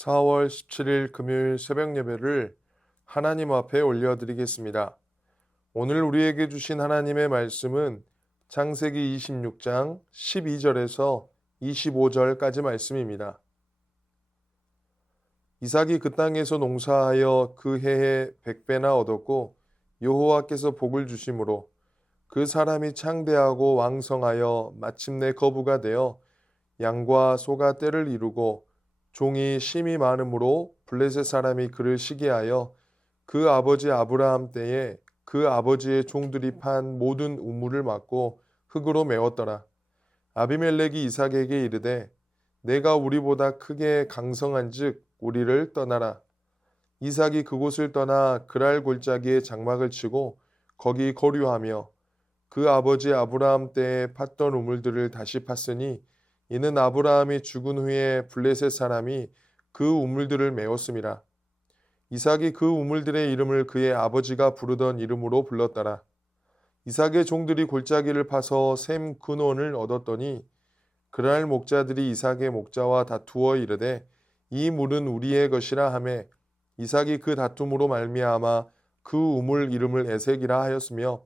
4월 17일 금요일 새벽 예배를 하나님 앞에 올려드리겠습니다. 오늘 우리에게 주신 하나님의 말씀은 창세기 26장 12절에서 25절까지 말씀입니다. 이삭이 그 땅에서 농사하여 그 해에 100배나 얻었고 여호와께서 복을 주심으로 그 사람이 창대하고 왕성하여 마침내 거부가 되어 양과 소가 떼를 이루고 종이 심이 많으므로 블레셋 사람이 그를 시기하여 그 아버지 아브라함 때에 그 아버지의 종들이 판 모든 우물을 막고 흙으로 메웠더라. 아비멜렉이 이삭에게 이르되 내가 우리보다 크게 강성한즉 우리를 떠나라. 이삭이 그곳을 떠나 그랄 골짜기에 장막을 치고 거기 거류하며 그 아버지 아브라함 때에 팠던 우물들을 다시 팠으니 이는 아브라함이 죽은 후에 블레셋 사람이 그 우물들을 메웠음이라. 이삭이 그 우물들의 이름을 그의 아버지가 부르던 이름으로 불렀더라. 이삭의 종들이 골짜기를 파서 샘 근원을 얻었더니 그날 목자들이 이삭의 목자와 다투어 이르되 이 물은 우리의 것이라 하매 이삭이 그 다툼으로 말미암아 그 우물 이름을 에색이라 하였으며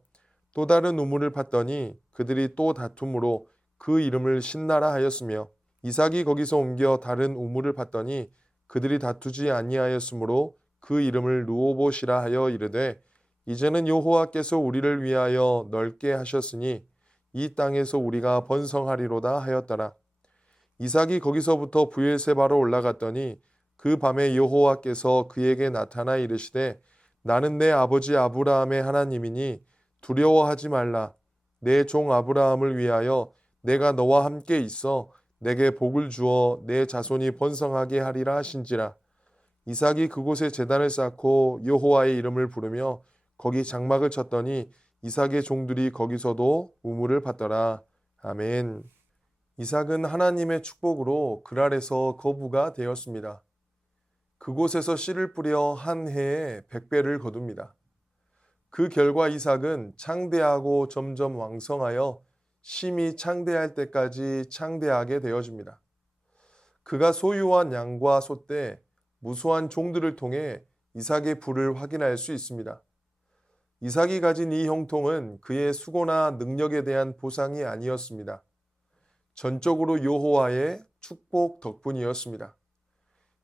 또 다른 우물을 팠더니 그들이 또 다툼으로 그 이름을 신나라 하였으며 이삭이 거기서 옮겨 다른 우물을 팠더니 그들이 다투지 아니하였으므로 그 이름을 르호봇이라 하여 이르되 이제는 여호와께서 우리를 위하여 넓게 하셨으니 이 땅에서 우리가 번성하리로다 하였더라. 이삭이 거기서부터 브엘세바로 올라갔더니 그 밤에 여호와께서 그에게 나타나 이르시되 나는 내 아버지 아브라함의 하나님이니 두려워하지 말라. 내 종 아브라함을 위하여 내가 너와 함께 있어 내게 복을 주어 내 자손이 번성하게 하리라 하신지라. 이삭이 그곳에 제단을 쌓고 여호와의 이름을 부르며 거기 장막을 쳤더니 이삭의 종들이 거기서도 우물을 팠더라. 아멘. 이삭은 하나님의 축복으로 그랄에서 거부가 되었습니다. 그곳에서 씨를 뿌려 한 해에 100배를 거둡니다. 그 결과 이삭은 창대하고 점점 왕성하여 심히 창대할 때까지 창대하게 되어집니다. 그가 소유한 양과 소 떼, 무수한 종들을 통해 이삭의 부를 확인할 수 있습니다. 이삭이 가진 이 형통은 그의 수고나 능력에 대한 보상이 아니었습니다. 전적으로 여호와의 축복 덕분이었습니다.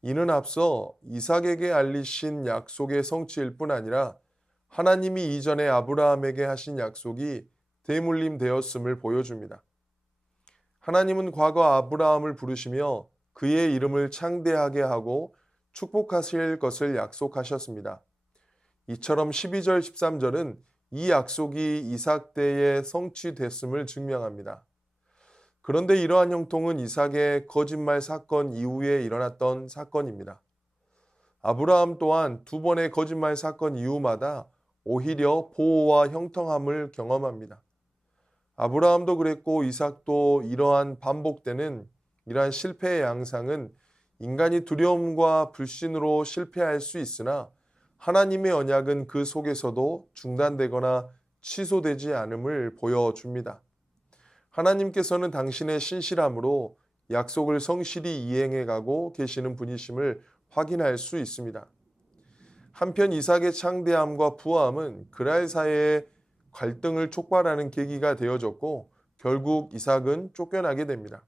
이는 앞서 이삭에게 알리신 약속의 성취일 뿐 아니라 하나님이 이전에 아브라함에게 하신 약속이 대물림되었음을 보여줍니다. 하나님은 과거 아브라함을 부르시며 그의 이름을 창대하게 하고 축복하실 것을 약속하셨습니다. 이처럼 12절 13절은 이 약속이 이삭 때에 성취됐음을 증명합니다. 그런데 이러한 형통은 이삭의 거짓말 사건 이후에 일어났던 사건입니다. 아브라함 또한 두 번의 거짓말 사건 이후마다 오히려 보호와 형통함을 경험합니다. 아브라함도 그랬고 이삭도 이러한 반복되는 이러한 실패의 양상은 인간이 두려움과 불신으로 실패할 수 있으나 하나님의 언약은 그 속에서도 중단되거나 취소되지 않음을 보여줍니다. 하나님께서는 당신의 신실함으로 약속을 성실히 이행해 가고 계시는 분이심을 확인할 수 있습니다. 한편 이삭의 창대함과 부함은 그랄 사이의 갈등을 촉발하는 계기가 되어졌고 결국 이삭은 쫓겨나게 됩니다.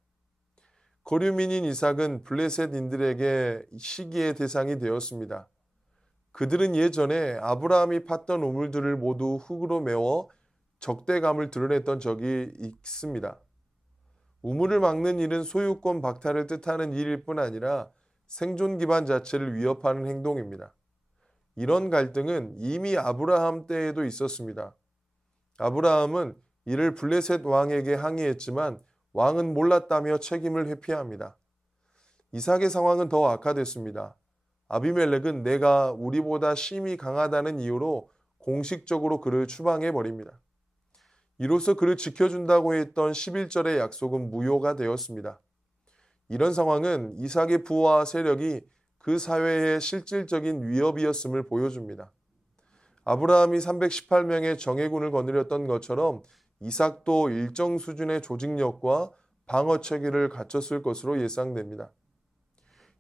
거류민인 이삭은 블레셋인들에게 시기의 대상이 되었습니다. 그들은 예전에 아브라함이 팠던 우물들을 모두 흙으로 메워 적대감을 드러냈던 적이 있습니다. 우물을 막는 일은 소유권 박탈을 뜻하는 일일 뿐 아니라 생존 기반 자체를 위협하는 행동입니다. 이런 갈등은 이미 아브라함 때에도 있었습니다. 아브라함은 이를 블레셋 왕에게 항의했지만 왕은 몰랐다며 책임을 회피합니다. 이삭의 상황은 더 악화됐습니다. 아비멜렉은 내가 우리보다 심히 강하다는 이유로 공식적으로 그를 추방해 버립니다. 이로써 그를 지켜준다고 했던 11절의 약속은 무효가 되었습니다. 이런 상황은 이삭의 부와 세력이 그 사회의 실질적인 위협이었음을 보여줍니다. 아브라함이 318명의 정예군을 거느렸던 것처럼 이삭도 일정 수준의 조직력과 방어 체계를 갖췄을 것으로 예상됩니다.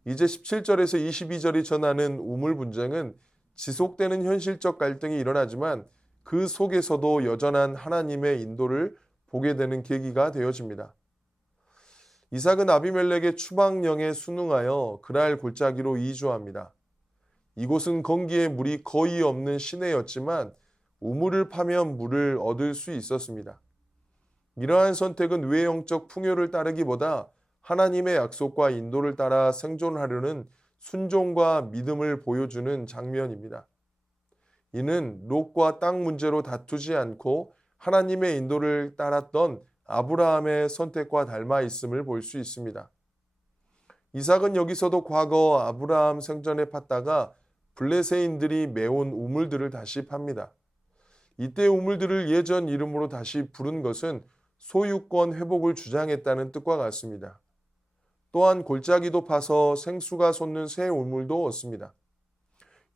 이제 17절에서 22절이 전하는 우물 분쟁은 지속되는 현실적 갈등이 일어나지만 그 속에서도 여전한 하나님의 인도를 보게 되는 계기가 되어집니다. 이삭은 아비멜렉의 추방령에 순응하여 그랄 골짜기로 이주합니다. 이곳은 건기에 물이 거의 없는 시내였지만 우물을 파면 물을 얻을 수 있었습니다. 이러한 선택은 외형적 풍요를 따르기보다 하나님의 약속과 인도를 따라 생존하려는 순종과 믿음을 보여주는 장면입니다. 이는 롯과 땅 문제로 다투지 않고 하나님의 인도를 따랐던 아브라함의 선택과 닮아 있음을 볼 수 있습니다. 이삭은 여기서도 과거 아브라함 생전에 팠다가 블레셋인들이 메온 우물들을 다시 팝니다. 이때 우물들을 예전 이름으로 다시 부른 것은 소유권 회복을 주장했다는 뜻과 같습니다. 또한 골짜기도 파서 생수가 솟는 새 우물도 얻습니다.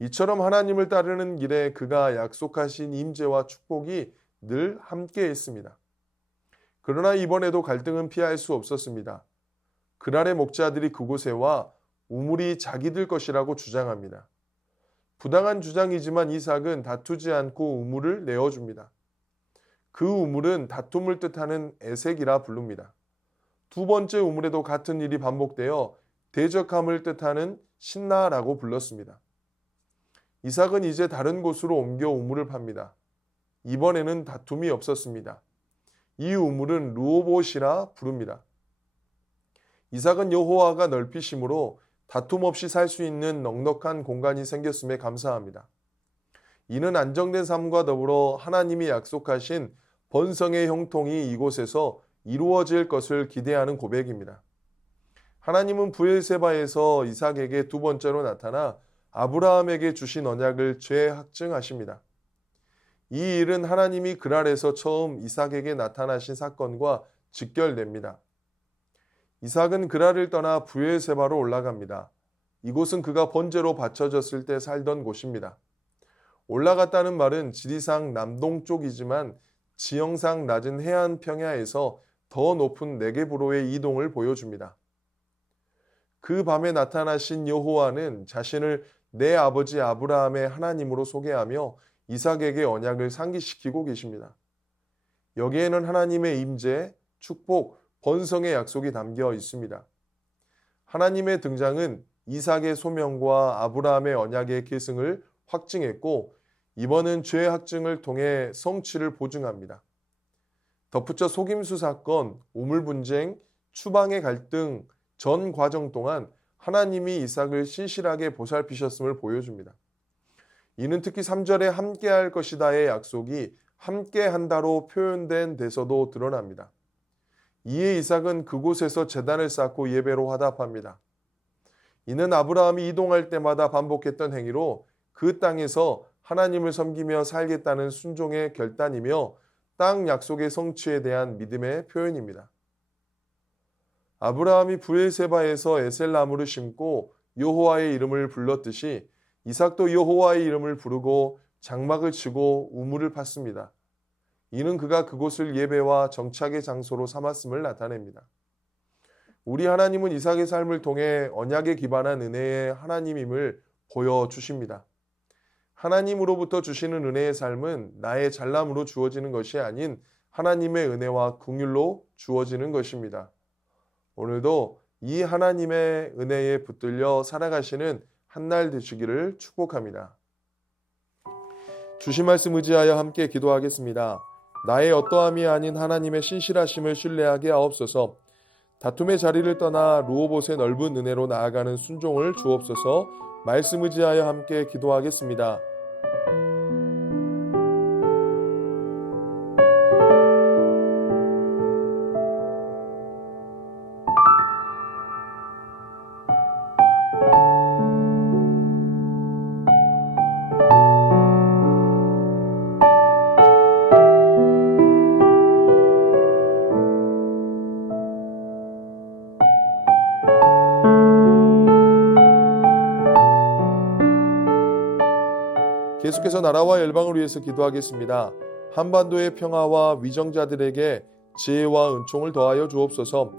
이처럼 하나님을 따르는 길에 그가 약속하신 임재와 축복이 늘 함께 했습니다. 그러나 이번에도 갈등은 피할 수 없었습니다. 그랄의 목자들이 그곳에 와 우물이 자기들 것이라고 주장합니다. 부당한 주장이지만 이삭은 다투지 않고 우물을 내어줍니다. 그 우물은 다툼을 뜻하는 에색이라 부릅니다. 두 번째 우물에도 같은 일이 반복되어 대적함을 뜻하는 신나라고 불렀습니다. 이삭은 이제 다른 곳으로 옮겨 우물을 팝니다. 이번에는 다툼이 없었습니다. 이 우물은 르호봇이라 부릅니다. 이삭은 여호와가 넓히심으로 다툼 없이 살 수 있는 넉넉한 공간이 생겼음에 감사합니다. 이는 안정된 삶과 더불어 하나님이 약속하신 번성의 형통이 이곳에서 이루어질 것을 기대하는 고백입니다. 하나님은 브엘세바에서 이삭에게 두 번째로 나타나 아브라함에게 주신 언약을 재확증하십니다. 이 일은 하나님이 그랄에서 처음 이삭에게 나타나신 사건과 직결됩니다. 이삭은 그랄을 떠나 브엘세바로 올라갑니다. 이곳은 그가 번제로 바쳐졌을 때 살던 곳입니다. 올라갔다는 말은 지리상 남동쪽이지만 지형상 낮은 해안 평야에서 더 높은 네겝으로의 이동을 보여줍니다. 그 밤에 나타나신 여호와는 자신을 내 아버지 아브라함의 하나님으로 소개하며 이삭에게 언약을 상기시키고 계십니다. 여기에는 하나님의 임재, 축복, 번성의 약속이 담겨 있습니다. 하나님의 등장은 이삭의 소명과 아브라함의 언약의 계승을 확증했고 이번은 죄 확증을 통해 성취를 보증합니다. 덧붙여 속임수 사건, 우물 분쟁, 추방의 갈등 전 과정 동안 하나님이 이삭을 신실하게 보살피셨음을 보여줍니다. 이는 특히 3절에 함께할 것이다의 약속이 함께한다로 표현된 데서도 드러납니다. 이에 이삭은 그곳에서 제단을 쌓고 예배로 화답합니다. 이는 아브라함이 이동할 때마다 반복했던 행위로 그 땅에서 하나님을 섬기며 살겠다는 순종의 결단이며 땅 약속의 성취에 대한 믿음의 표현입니다. 아브라함이 브엘세바에서 에셀나무를 심고 여호와의 이름을 불렀듯이 이삭도 여호와의 이름을 부르고 장막을 치고 우물을 팠습니다. 이는 그가 그곳을 예배와 정착의 장소로 삼았음을 나타냅니다. 우리 하나님은 이삭의 삶을 통해 언약에 기반한 은혜의 하나님임을 보여주십니다. 하나님으로부터 주시는 은혜의 삶은 나의 잘남으로 주어지는 것이 아닌 하나님의 은혜와 긍휼로 주어지는 것입니다. 오늘도 이 하나님의 은혜에 붙들려 살아가시는 한날 되시기를 축복합니다. 주신 말씀 의지하여 함께 기도하겠습니다. 나의 어떠함이 아닌 하나님의 신실하심을 신뢰하게 하옵소서. 다툼의 자리를 떠나 르호봇의 넓은 은혜로 나아가는 순종을 주옵소서. 말씀 의지하여 함께 기도하겠습니다. 계속해서 나라와 열방을 위해서 기도하겠습니다. 한반도의 평화와 위정자들에게 지혜와 은총을 더하여 주옵소서.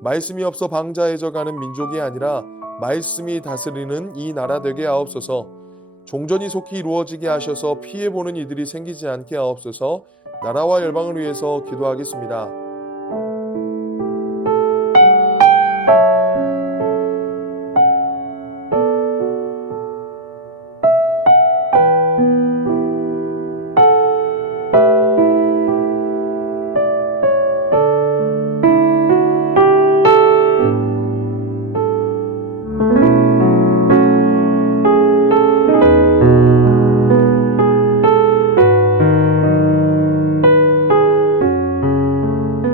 말씀이 없어 방자해져 가는 민족이 아니라 말씀이 다스리는 이 나라 되게 하옵소서. 종전이 속히 이루어지게 하셔서 피해보는 이들이 생기지 않게 하옵소서. 나라와 열방을 위해서 기도하겠습니다.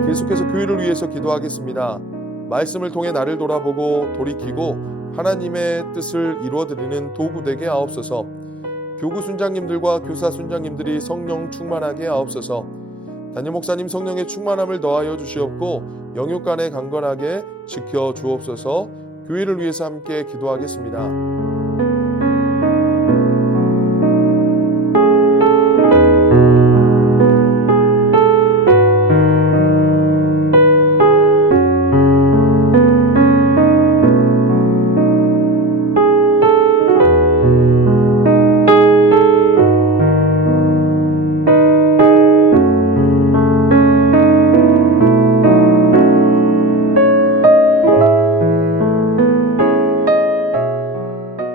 계속해서 교회를 위해서 기도하겠습니다. 말씀을 통해 나를 돌아보고 돌이키고 하나님의 뜻을 이루어드리는 도구 되게 하옵소서. 교구 순장님들과 교사 순장님들이 성령 충만하게 하옵소서. 담임 목사님 성령의 충만함을 더하여 주시옵고 영육간에 강건하게 지켜 주옵소서. 교회를 위해서 함께 기도하겠습니다.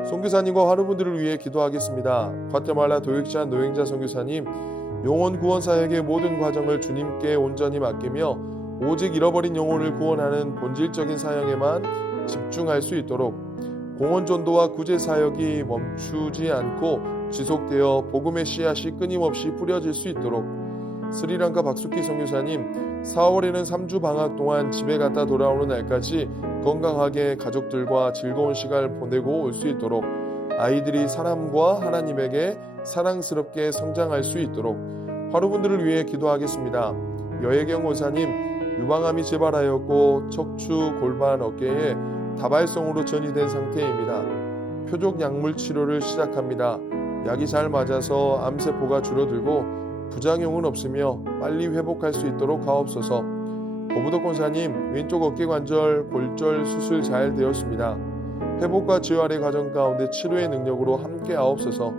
선교사님과 하루분들을 위해 기도하겠습니다. 과테말라 도역자 노행자 선교사님, 영혼 구원 사역의 모든 과정을 주님께 온전히 맡기며 오직 잃어버린 영혼을 구원하는 본질적인 사역에만 집중할 수 있도록 공헌 전도와 구제 사역이 멈추지 않고 지속되어 복음의 씨앗이 끊임없이 뿌려질 수 있도록 스리랑카 박수키 선교사님, 4월에는 3주 방학 동안 집에 갔다 돌아오는 날까지 건강하게 가족들과 즐거운 시간을 보내고 올 수 있도록 아이들이 사람과 하나님에게 사랑스럽게 성장할 수 있도록 하루분들을 위해 기도하겠습니다. 여혜경 원사님, 유방암이 재발하였고 척추, 골반, 어깨에 다발성으로 전이된 상태입니다. 표적 약물 치료를 시작합니다. 약이 잘 맞아서 암세포가 줄어들고 부작용은 없으며 빨리 회복할 수 있도록 하옵소서. 고부덕 권사님, 왼쪽 어깨 관절 골절 수술 잘 되었습니다. 회복과 재활의 과정 가운데 치료의 능력으로 함께 하옵소서.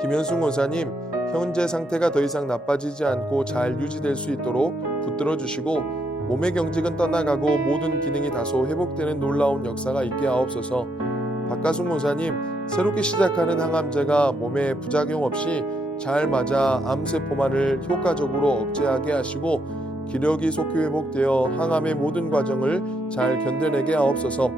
김현순 권사님, 현재 상태가 더 이상 나빠지지 않고 잘 유지될 수 있도록 붙들어 주시고 몸의 경직은 떠나가고 모든 기능이 다소 회복되는 놀라운 역사가 있게 하옵소서. 박가순 권사님, 새롭게 시작하는 항암제가 몸에 부작용 없이 잘 맞아 암세포만을 효과적으로 억제하게 하시고 기력이 속히 회복되어 항암의 모든 과정을 잘 견뎌내게 하옵소서.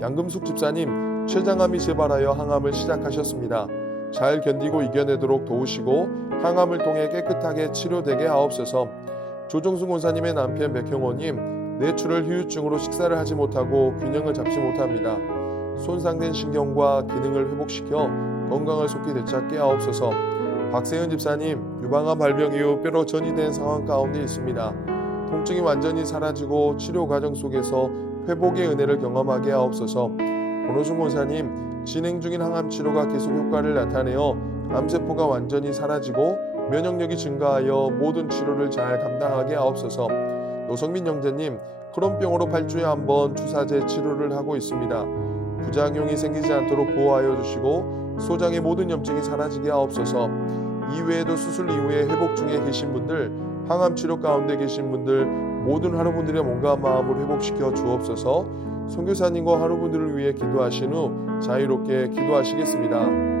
양금숙 집사님, 췌장암이 재발하여 항암을 시작하셨습니다. 잘 견디고 이겨내도록 도우시고 항암을 통해 깨끗하게 치료되게 하옵소서. 조정순 권사님의 남편 백형호님, 뇌출혈 후유증으로 식사를 하지 못하고 균형을 잡지 못합니다. 손상된 신경과 기능을 회복시켜 건강을 속히 되찾게 하옵소서. 박세현 집사님, 유방암 발병 이후 뼈로 전이된 상황 가운데 있습니다. 통증이 완전히 사라지고 치료 과정 속에서 회복의 은혜를 경험하게 하옵소서. 권호중 권사님, 진행 중인 항암 치료가 계속 효과를 나타내어 암세포가 완전히 사라지고 면역력이 증가하여 모든 치료를 잘 감당하게 하옵소서. 노성민 형제님, 크론병으로 8주에 한 번 주사제 치료를 하고 있습니다. 부작용이 생기지 않도록 보호하여 주시고 소장의 모든 염증이 사라지게 하옵소서. 이외에도 수술 이후에 회복 중에 계신 분들, 항암 치료 가운데 계신 분들 모든 하루분들의 몸과 마음을 회복시켜 주옵소서. 선교사님과 하루분들을 위해 기도하신 후 자유롭게 기도하시겠습니다.